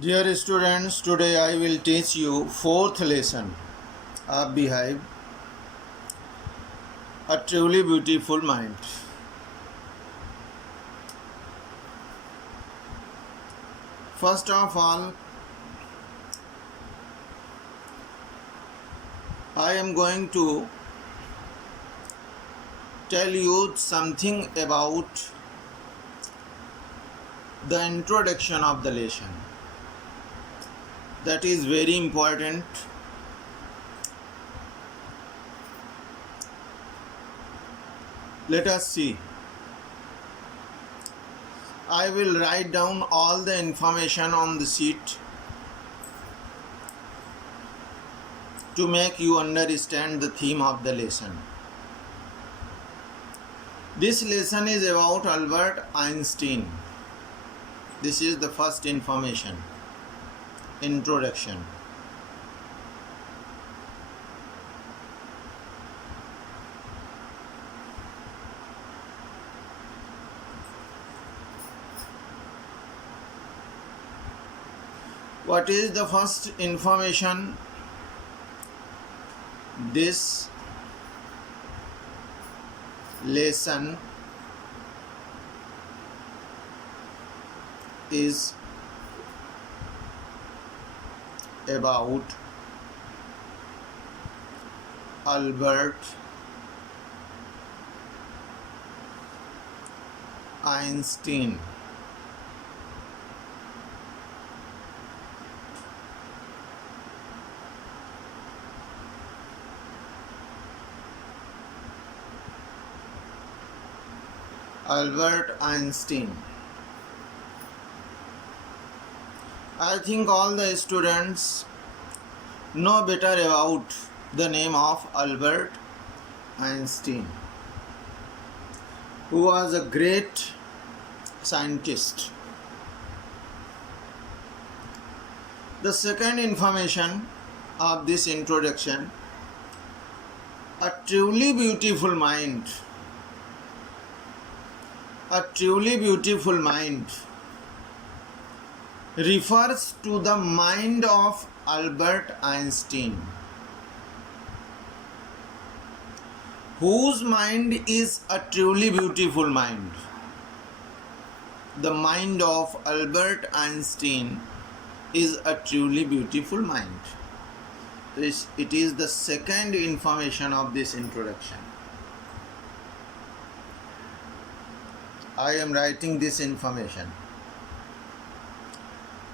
Dear students, today I will teach you fourth lesson of Beehive, a truly beautiful mind. First of all, I am going to tell you something about the introduction of the lesson. That is very important. Let us see. I will write down all the information on the sheet to make you understand the theme of the lesson. This lesson is about Albert Einstein. This is the first information. Introduction. What is the first information? This lesson is about Albert Einstein. Albert Einstein. I think all the students know better about the name of Albert Einstein, who was a great scientist. The second information of this introduction, a truly beautiful mind. A truly beautiful mind refers to the mind of Albert Einstein, whose mind is a truly beautiful mind. The mind of Albert Einstein is a truly beautiful mind. It is the second information of this introduction. I am writing this information.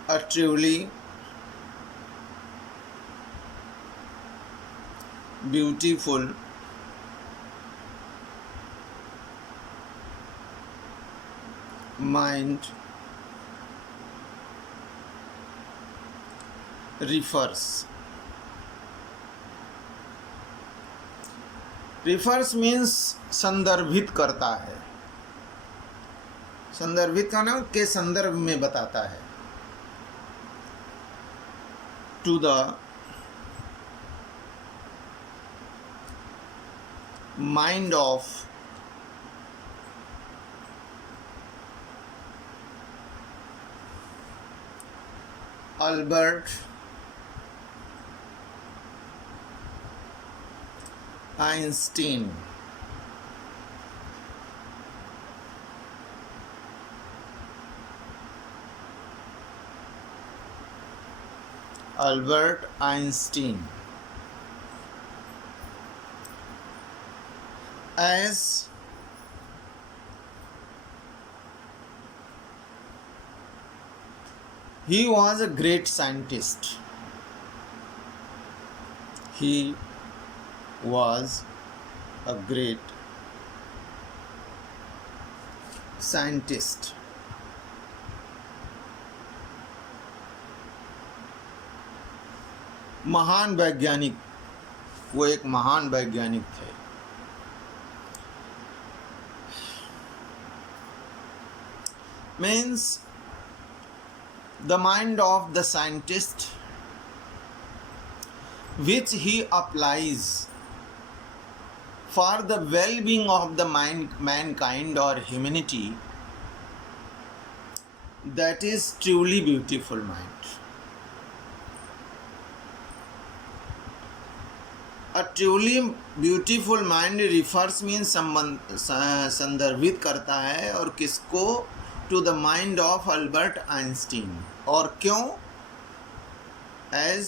A truly beautiful mind refers means संदर्भित करता है. संदर्भित का नाम के संदर्भ में बताता है. To the mind of Albert Einstein. Albert Einstein, as he was a great scientist. He was a great scientist. महान वैज्ञानिक. वो एक महान वैज्ञानिक थे. Means the mind of the scientist which he applies for the well-being of the mankind or humanity that is truly beautiful mind. A truly beautiful mind refers means संदर्भित करता है और किसको? To the mind of Albert Einstein. और क्यों? As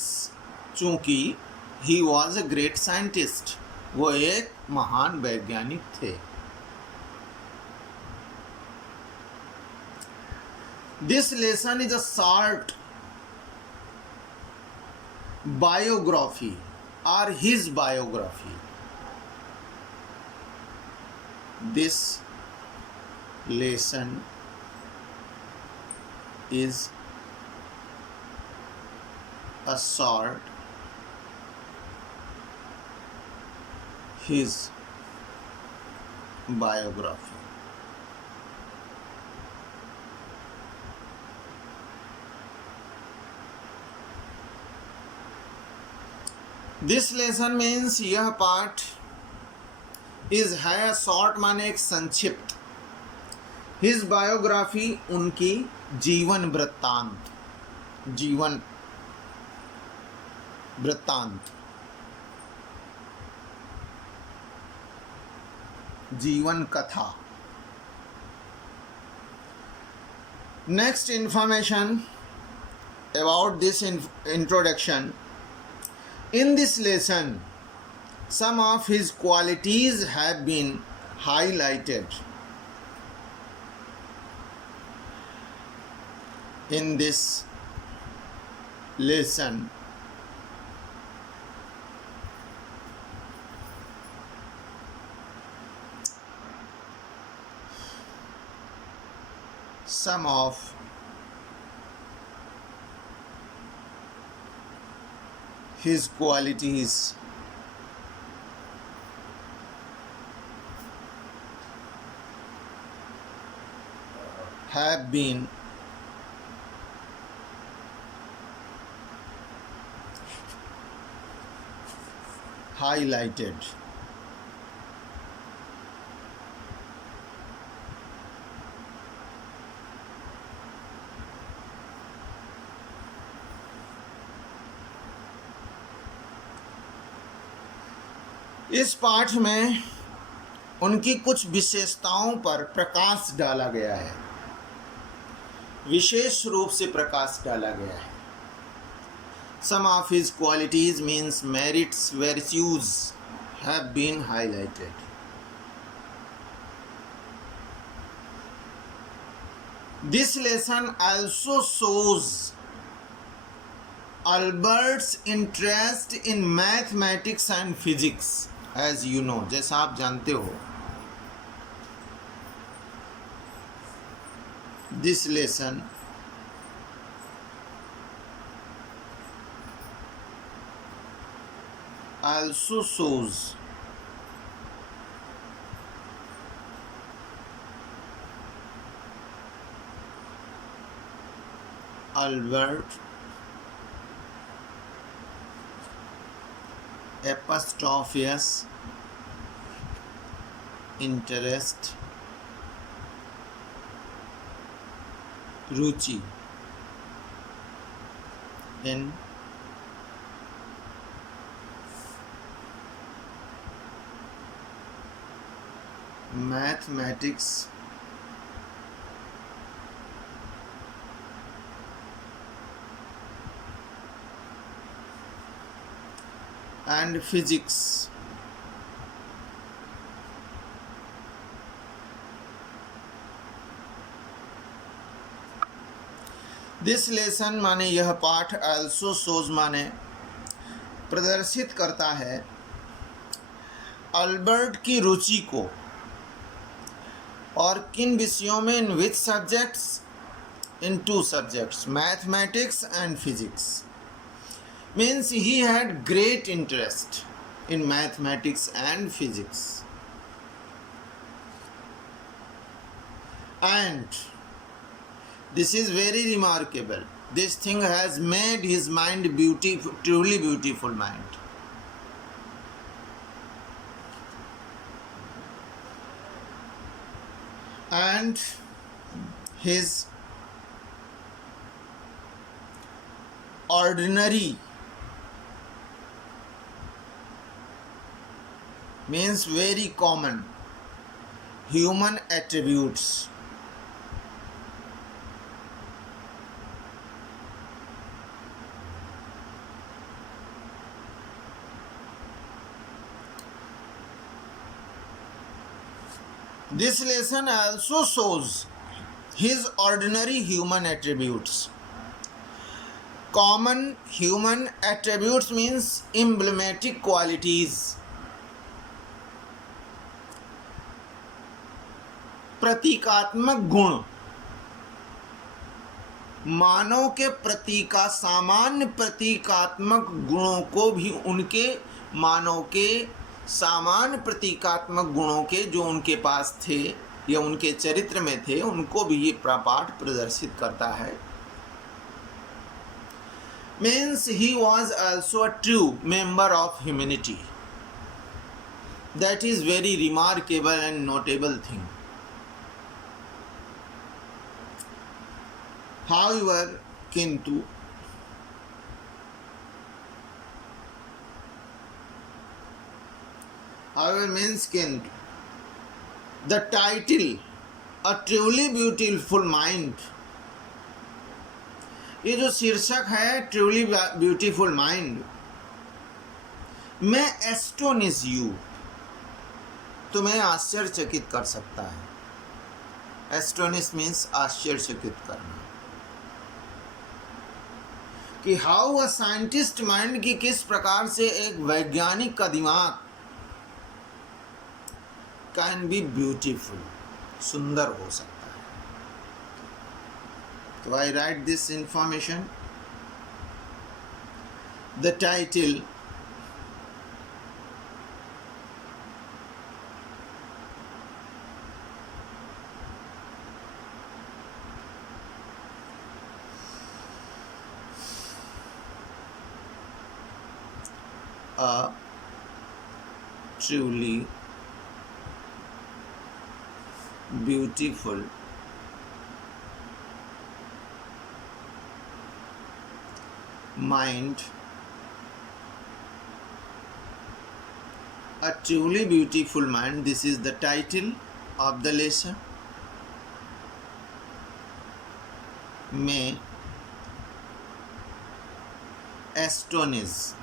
चूंकि he was a great scientist, वो एक महान वैज्ञानिक थे. This lesson is a short biography or his biography. This lesson is a short his biography. This lesson means यह पाठ इज है शॉर्ट माने एक संक्षिप्त. हिज बायोग्राफी उनकी जीवन वृत्तांत, जीवन वृत्तांत, जीवन कथा. Next information about this introduction. In this lesson, some of his qualities have been highlighted. In this lesson, some of his qualities have been highlighted. इस पाठ में उनकी कुछ विशेषताओं पर प्रकाश डाला गया है, विशेष रूप से प्रकाश डाला गया है. Some of his qualities means merits, virtues have been highlighted. This lesson also shows Albert's interest in mathematics and physics. As you know, जैसा आप जानते हो, this lesson also shows Albert Epistophius interest, Ruchi in mathematics and physics. This lesson माने यह पाठ also shows माने प्रदर्शित करता है अल्बर्ट की रुचि को, और किन विषयों में, in which subjects, in two subjects, mathematics and physics. Means he had great interest in mathematics and physics, and this is very remarkable. This thing has made his mind beautiful, truly beautiful mind. And his ordinary means very common human attributes. This lesson also shows his ordinary human attributes. Common human attributes means emblematic qualities. प्रतीकात्मक गुण, मानव के प्रति का सामान्य प्रतीकात्मक गुणों को भी उनके मानव के सामान्य प्रतीकात्मक गुणों के जो उनके पास थे या उनके चरित्र में थे उनको भी ये पाठ प्रदर्शित करता है. Means he was also a true member of humanity. That is very remarkable and notable thing. However, किंतु however means किंतु the title a truly beautiful mind, ये जो शीर्षक है ट्रूली ब्यूटीफुल माइंड में एस्टोनिश यू, तुम्हें आश्चर्यचकित कर सकता है. एस्टोनिश मीन्स आश्चर्यचकित करना. कि हाउ अ साइंटिस्ट माइंड, की किस प्रकार से एक वैज्ञानिक का दिमाग कैन बी ब्यूटीफुल, सुंदर हो सकता है. तो I write this information. The title a truly beautiful mind, a truly beautiful mind, this is the title of the lesson, may astonish,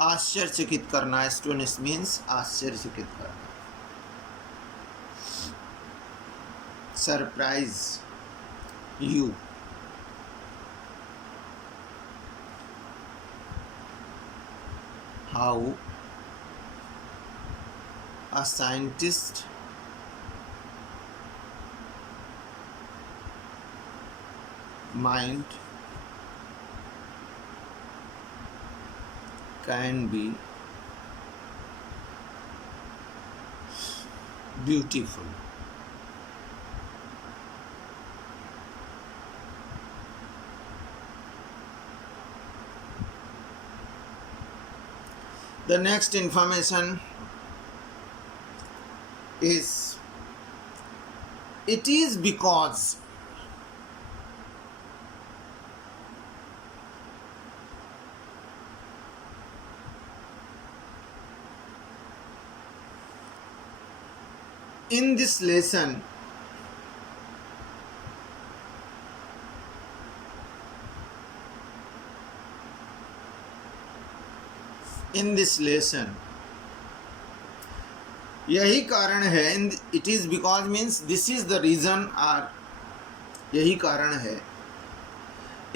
आश्चर्यचकित करना. एस्टोनिश मीन्स आश्चर्यचकित करना. Surprise you. How a scientist mind can be beautiful. The next information is, it is because in this lesson यही कारण है. It is because means this is the reason, और यही कारण है.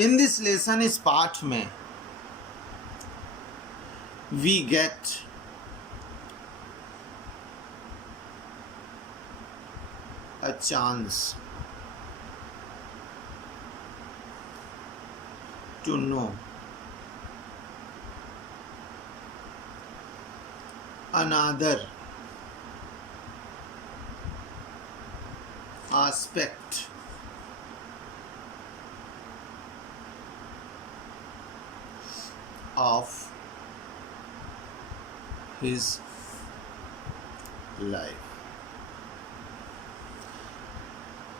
इन दिस लेसन, इस पाठ में we get a chance to know another aspect of his life.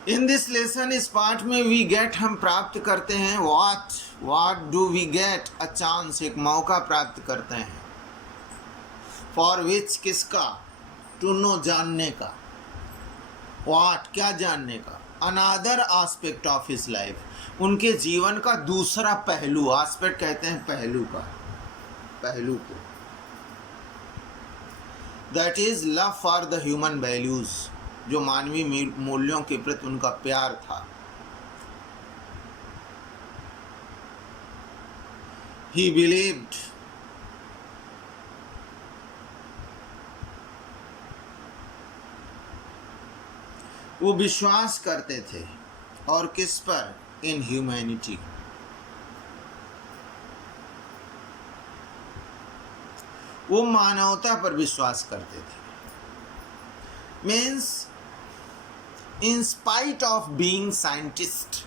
In this lesson, इस पाठ में वी गेट, हम प्राप्त करते हैं what do we get, a chance, एक मौका प्राप्त करते हैं, फॉर विच, किसका, टू नो, जानने का, व्हाट, क्या जानने का, another aspect of his life, उनके जीवन का दूसरा पहलू, आस्पेक्ट कहते हैं पहलू का, पहलू को, that is love for the human values, जो मानवीय मूल्यों के प्रति उनका प्यार था। ही बिलीव्ड, वो विश्वास करते थे, और किस पर, इन ह्यूमैनिटी, वो मानवता पर विश्वास करते थे। Means in spite of being scientist,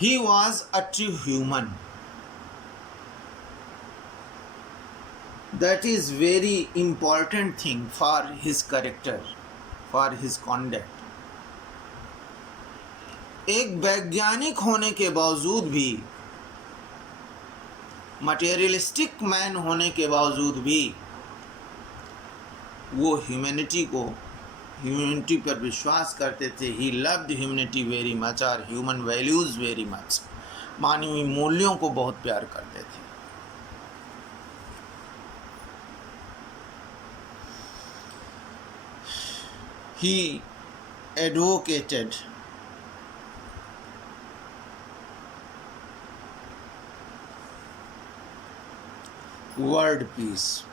he was a true human. That is very important thing for his character, for his conduct. एक वैज्ञानिक होने के बावजूद भी, मटेरियलिस्टिक मैन होने के बावजूद भी, वो ह्यूमैनिटी पर विश्वास करते थे। He loved humanity very much, और ह्यूमन वैल्यूज वेरी मच, मानवीय मूल्यों को बहुत प्यार करते थे। ही advocated world peace,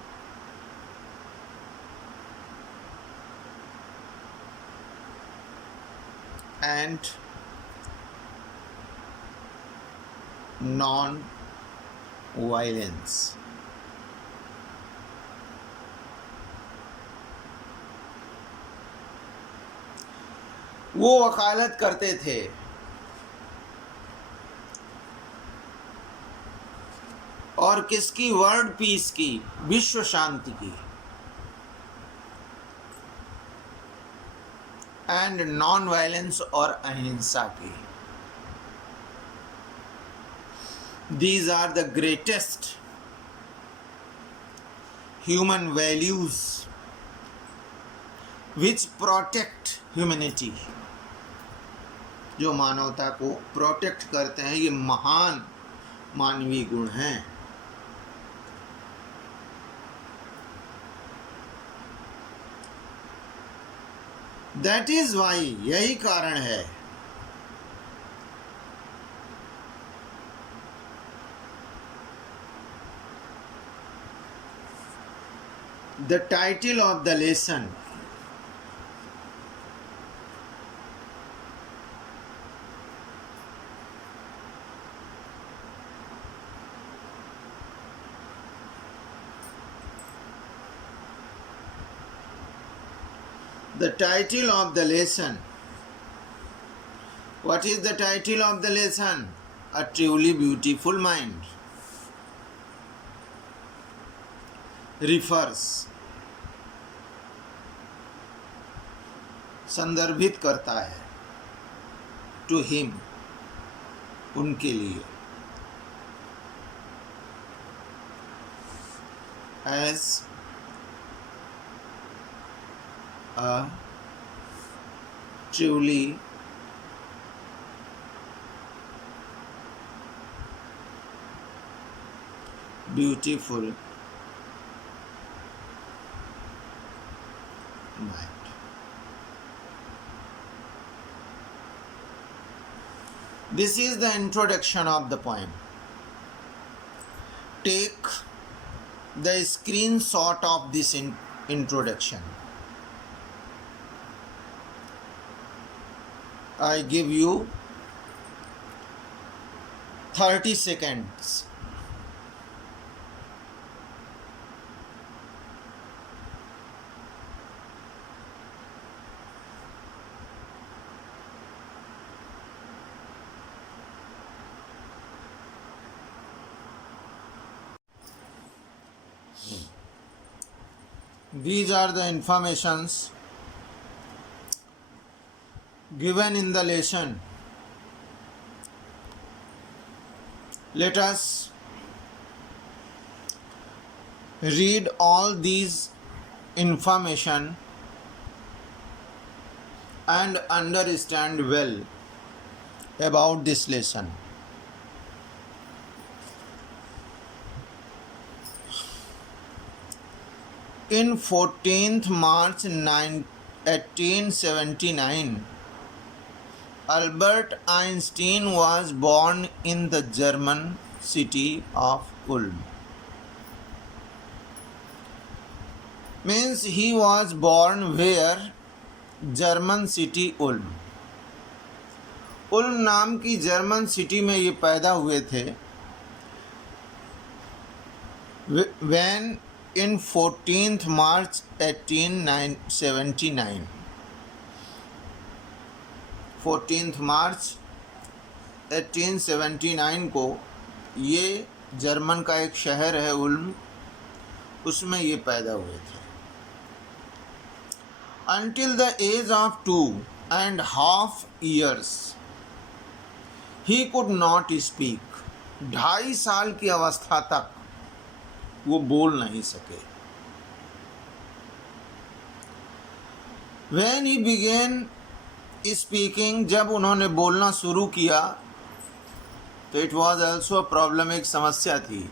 and non-violence. वो वकालत करते थे और किसकी, वर्ल्ड पीस की, विश्व शांति की, एंड नॉन वायलेंस, और अहिंसा की। These are the greatest human values which protect humanity, जो मानवता को प्रोटेक्ट करते हैं। ये महान मानवीय गुण हैं। That is why, यही कारण है, the title of the lesson, the title of the lesson, what is the title of the lesson? A truly beautiful mind, refers, संदर्भित करता है, टू हिम, उनके लिए, as a truly beautiful mind. This is the introduction of the poem. Take the screenshot of this introduction. I give you 30 seconds. These are the informations given in the lesson. Let us read all these information and understand well about this lesson. In 14th March 1879, Albert Einstein was born in the German city of Ulm. Means he was born where? German city Ulm. Ulm नाम की German city में ये पैदा हुए थे. When in 14th March 1879. 14th March 1879 को ये जर्मन का एक शहर है उल्म, उसमें ये पैदा हुए थे. Until the age of 2.5 years, he could not speak. 2.5 साल की अवस्था तक वो बोल नहीं सके. When he began speaking, जब उन्होंने बोलना शुरू किया तो it was also a problem, एक समस्या थी.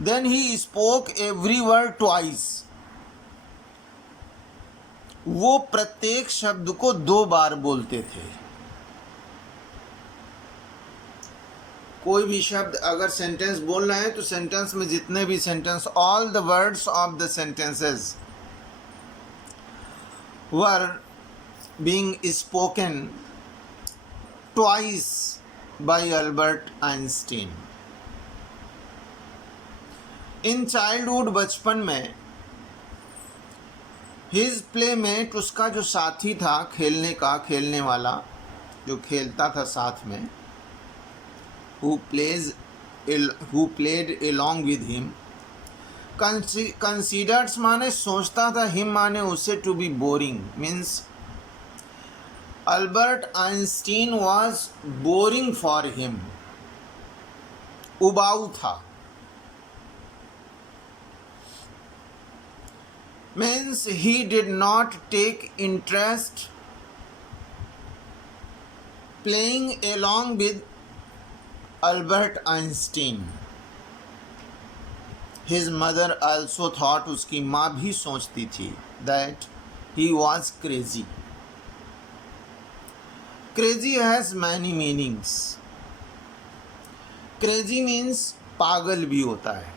Then he spoke every word twice. वो प्रत्येक शब्द को 2 बार बोलते थे. कोई भी शब्द अगर सेंटेंस बोल रहे हैं तो सेंटेंस में जितने भी sentence, all the words of the sentences were being spoken twice bye Albert Einstein. In childhood, बचपन में, हिज प्लेमेट, उसका जो साथी था खेलने वाला, जो खेलता था साथ में, who played along with him, considers माने सोचता था, him माने उसे, to be boring, means Albert Einstein was boring for him, उबाऊ था. Means he did not take interest playing along with Albert Einstein. His mother also thought, उसकी माँ भी सोचती थी, that he was crazy. Crazy has many meanings. Crazy means पागल भी होता है.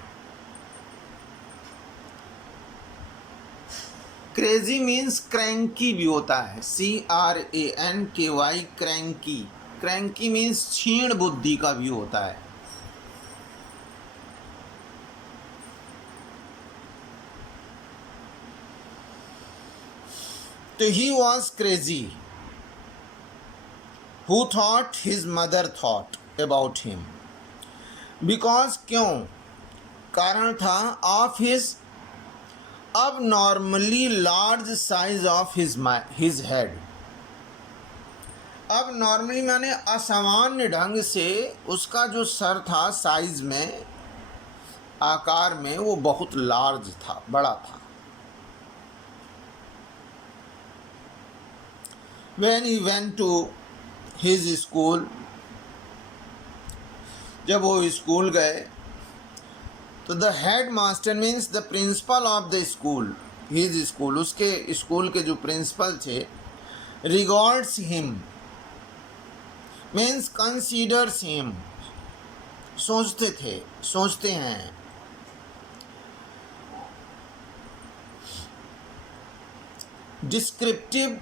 क्रेजी मीन्स क्रैंकी भी होता है. CRANKY, cranky. क्रैंकी मीन्स क्षीण बुद्धि का भी होता है. तो he was crazy. Who thought? His mother thought about him. Because, क्यों? कारण था, of his abnormally large size of his head. अब नॉर्मली माने असामान्य ढंग से उसका जो सर था, साइज में, आकार में, वो बहुत लार्ज था, बड़ा था. When he went to his school, जब वो स्कूल गए तो the head master means the principle of the school, his school, उसके स्कूल के जो प्रिंसिपल थे, regards him means considers him, सोचते हैं. डिस्क्रिप्टिव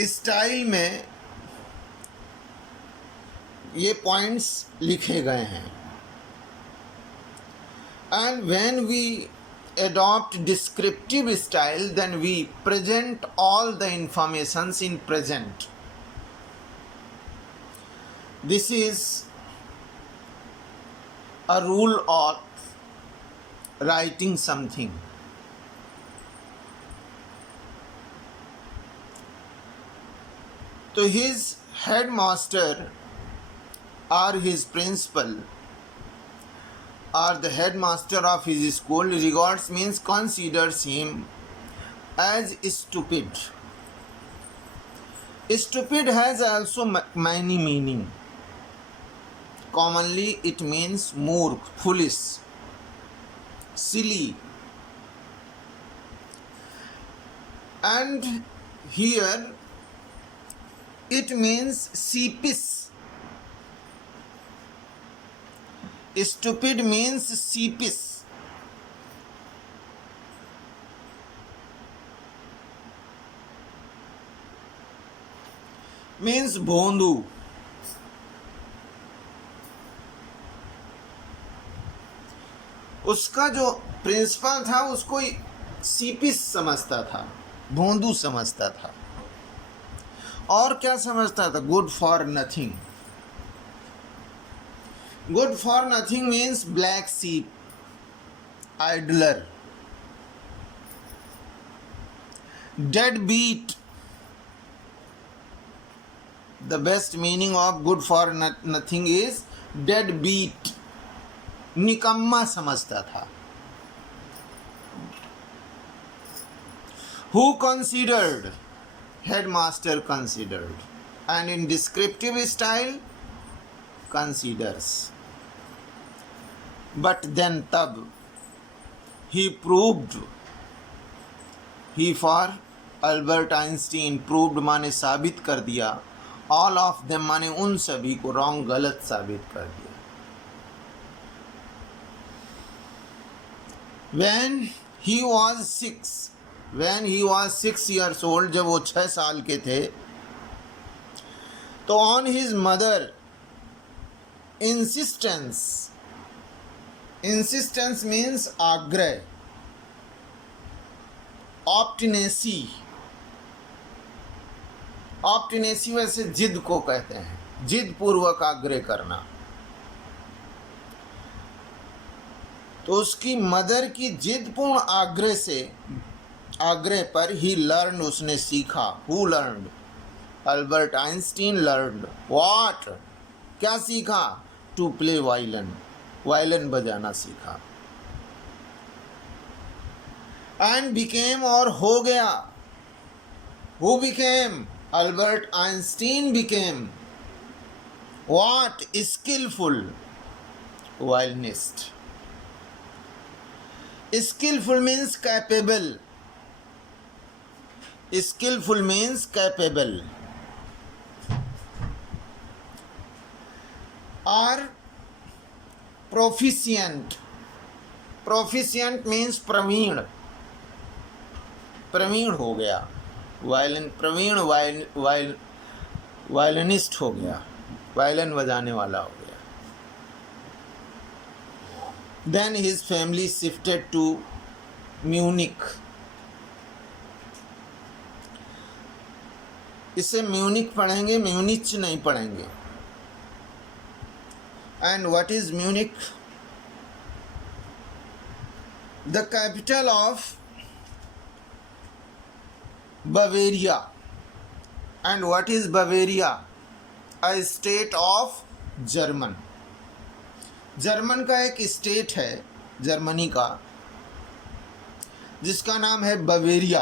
स्टाइल में ये पॉइंट्स लिखे गए हैं. And when we adopt descriptive style, then we present all the informations in present. This is a rule of writing something. तो his headmaster or his principal or the headmaster of his school regards means considers him as stupid. Stupid has also many meaning. Commonly it means मूर्ख, foolish, silly. And here it means sheepish. Stupid means sheepish. Means भोंदू. उसका जो प्रिंसिपल था उसको सीपिस समझता था, भोंदू समझता था. और क्या समझता था? Good for nothing. Good for nothing means black sheep, idler, dead beat. The best meaning of good for nothing is dead beat. निकम्मा समझता था. Who considered? Headmaster considered. And in descriptive style, considers. But then तब he proved, he for Albert Einstein, proved माने साबित कर दिया, all of them माने उन सभी को wrong, गलत साबित कर दिया. When he was 6 years old, जब वो 6 साल के थे, तो on his mother insistence means आग्रह, obstinacy वैसे जिद को कहते हैं, जिद पूर्वक आग्रह करना. तो उसकी मदर की जिदपूर्ण आग्रह पर ही लर्न, उसने सीखा. Who learned? Albert Einstein learned what? क्या सीखा? टू प्ले वायलिन बजाना सीखा. एंड बिकेम, और हो गया. Who became? Albert Einstein became what? Skillful violinist. Skillful means capable. Skillful means capable. Or proficient. Proficient means प्रवीण. प्रवीण हो गया. प्रवीण वायलिनिस्ट हो गया, वायलिन बजाने वाला हो गया. Then his family shifted to Munich. इसे म्यूनिक पढ़ेंगे, म्यूनिच नहीं पढ़ेंगे. And what is Munich? The capital of Bavaria. And what is Bavaria? A state of German. German का एक स्टेट है जर्मनी का, जिसका नाम है बवेरिया,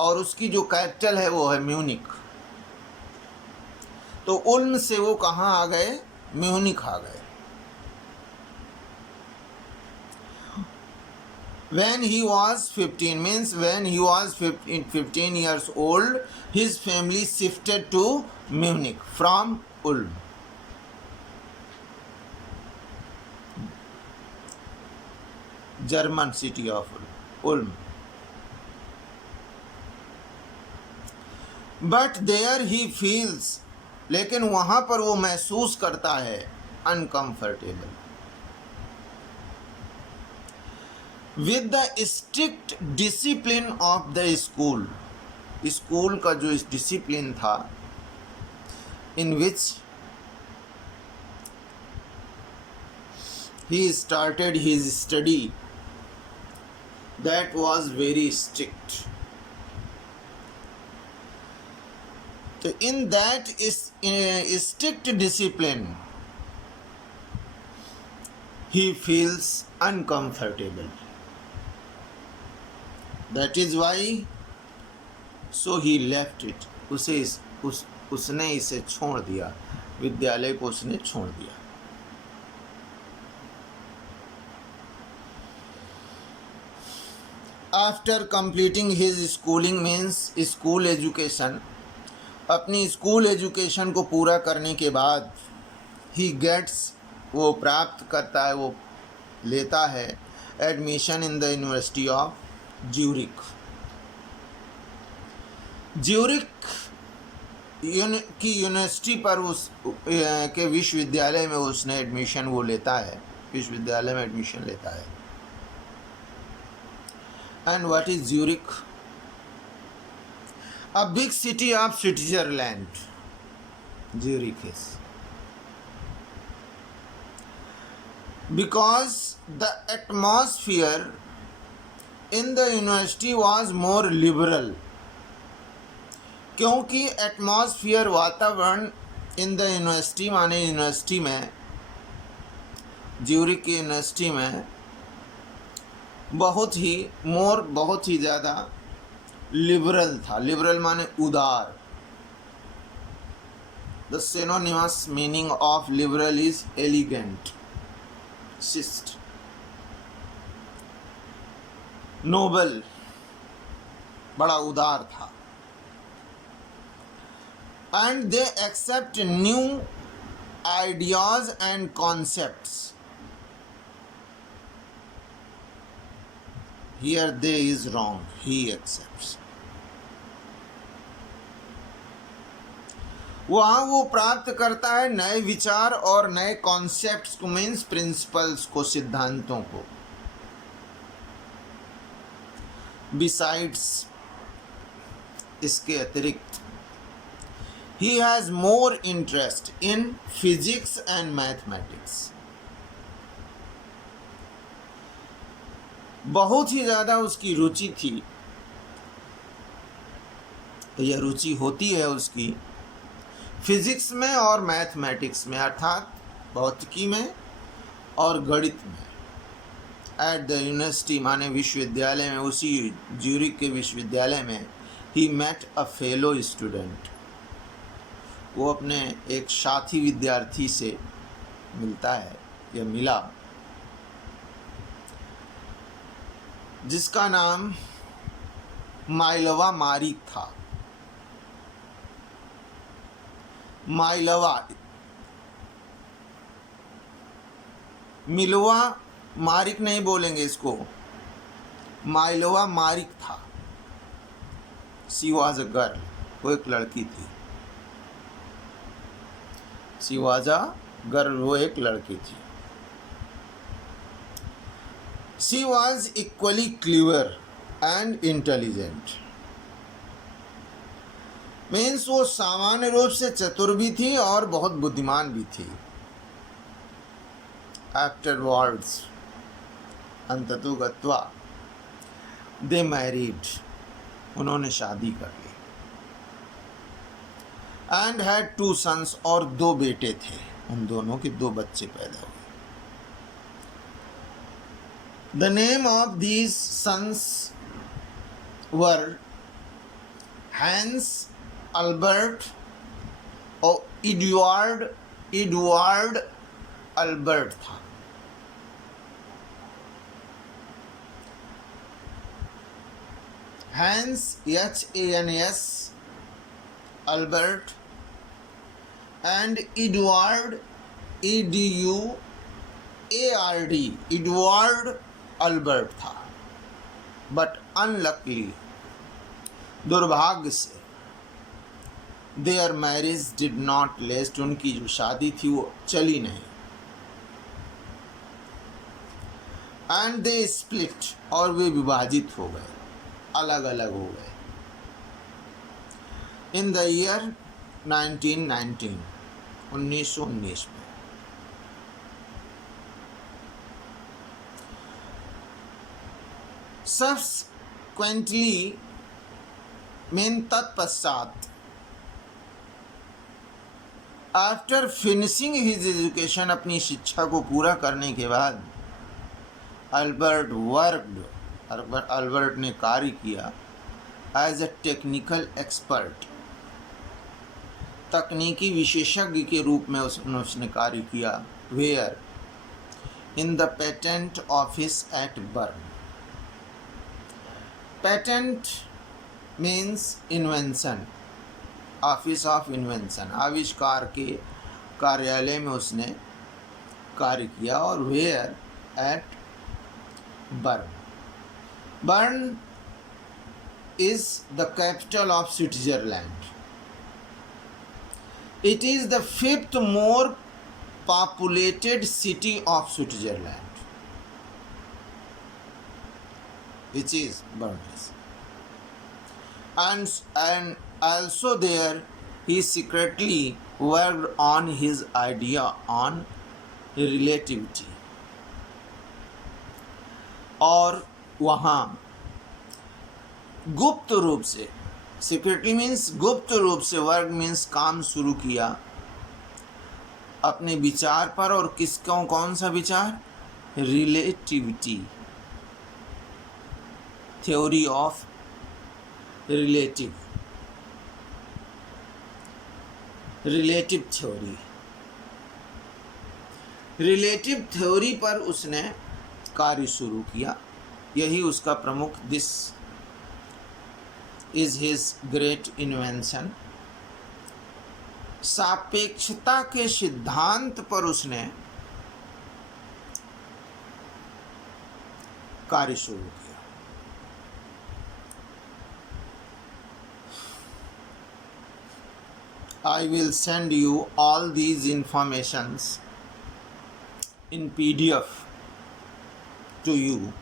और उसकी जो कैपिटल है वो है म्यूनिक. तो उल्म से वो कहाँ आ गए? म्यूनिक आ गए. When he was 15 means when he was 15 years old, his family shifted to Munich from Ulm. German city of Ulm. But there he feels, लेकिन वहाँ पर वो महसूस करता है uncomfortable with the strict discipline of the school. School का जो डिसिप्लिन था, in which he started his study, that was very strict. तो in that strict discipline he feels uncomfortable. That is why so he left it. उसने इसे छोड़ दिया, विद्यालय को उसने छोड़ दिया. After completing his schooling means school education, अपनी स्कूल एजुकेशन को पूरा करने के बाद he gets, वो प्राप्त करता है, वो लेता है admission in the university of Zurich. Zurich की यूनिवर्सिटी पर उस के विश्वविद्यालय में उसने एडमिशन वो लेता है, विश्वविद्यालय में एडमिशन लेता है. And what is Zurich? A big city of Switzerland. Zurich is because the atmosphere in the university was more liberal. क्योंकि एटमॉस्फियर, वातावरण इन द यूनिवर्सिटी माने यूनिवर्सिटी में, ज्यूरिक की यूनिवर्सिटी में बहुत ही ज़्यादा लिबरल था. लिबरल माने उदार. The synonymous meaning of liberal is elegant, शिष्ट, नोबल, बड़ा उदार था. And they accept new ideas and concepts. Here they is wrong, he accepts. वहाँ वो प्राप्त करता है नए विचार और नए कॉन्सेप्ट्स को, मीन्स प्रिंसिपल्स को, सिद्धांतों को. बिसाइड्स, इसके अतिरिक्त, he has more interest in physics and mathematics. बहुत ही ज़्यादा उसकी रुचि थी, यह रुचि होती है उसकी फिजिक्स में और मैथमेटिक्स में, अर्थात भौतिकी में और गणित में. एट द यूनिवर्सिटी माने विश्वविद्यालय में, उसी ज्यूरिक के विश्वविद्यालय में, he met a fellow student. वो अपने एक साथी विद्यार्थी से मिलता है या मिला, जिसका नाम माइलवा मारिक था. माइलवा, मिलवा मारिक नहीं बोलेंगे इसको, माइलवा मारिक था. शी वॉज अ गर्ल, वो एक लड़की थी. शी वॉज अ गर्ल, वो एक लड़की थी. She was equally clever and intelligent. Means वो सामान्य रूप से चतुर भी थी और बहुत बुद्धिमान भी थी. आफ्टरवर्ड्स, अंततो गत्वा, दे मैरिड, उन्होंने शादी कर ली. एंड हैड 2 सन्स, और 2 बेटे थे, उन दोनों के 2 बच्चे पैदा हुए. The name of these sons were Hans, Albert और एडवर्ड अल्बर्ट था. Hans, HANS, Albert, and Eduard, EDUARD, Eduard Albert था. बट अनलकीली, दुर्भाग्य से, their marriage did not last, उनकी जो शादी थी वो चली नहीं. एंड दे स्प्लिट, और वे विभाजित हो गए, अलग अलग हो गए. इन द ईयर 1919, 1919 में. Subsequently, तत्पश्चात, आफ्टर फिनिशिंग हिज एजुकेशन, अपनी शिक्षा को पूरा करने के बाद अल्बर्ट ने कार्य किया एज अ टेक्निकल एक्सपर्ट, तकनीकी विशेषज्ञ के रूप में उसने कार्य किया। Where? In the patent office at Bern. Patent means invention, office of invention, आविष्कार के कार्यालय में उसने कार्य किया। और where? At Bern. Bern is the capital of Switzerland. It is the fifth more populated city of Switzerland, which is Bern. And also there he secretly worked on his idea on relativity. और वहाँ गुप्त रूप से, secretly means गुप्त रूप से, work means काम शुरू किया अपने विचार पर। और किसका, कौन सा विचार? Relativity, theory of relative theory, relative theory पर उसने कार्य शुरू किया। यही उसका प्रमुख, this is his great invention. सापेक्षता के सिद्धांत पर उसने कार्य शुरू किया। I will send you all these informations in PDF to you,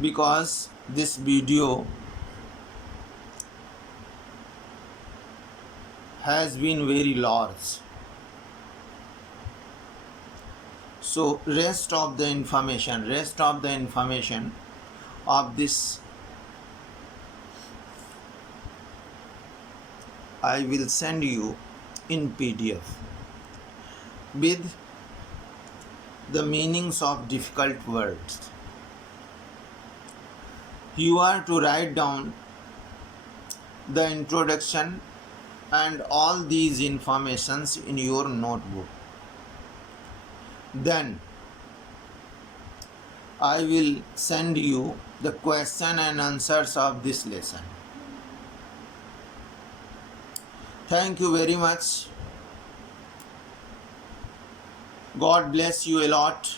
because this video has been very large. So rest of the information of this I will send you in PDF with the meanings of difficult words. You are to write down the introduction and all these informations in your notebook. Then I will send you the question and answers of this lesson. Thank you very much. God bless you a lot.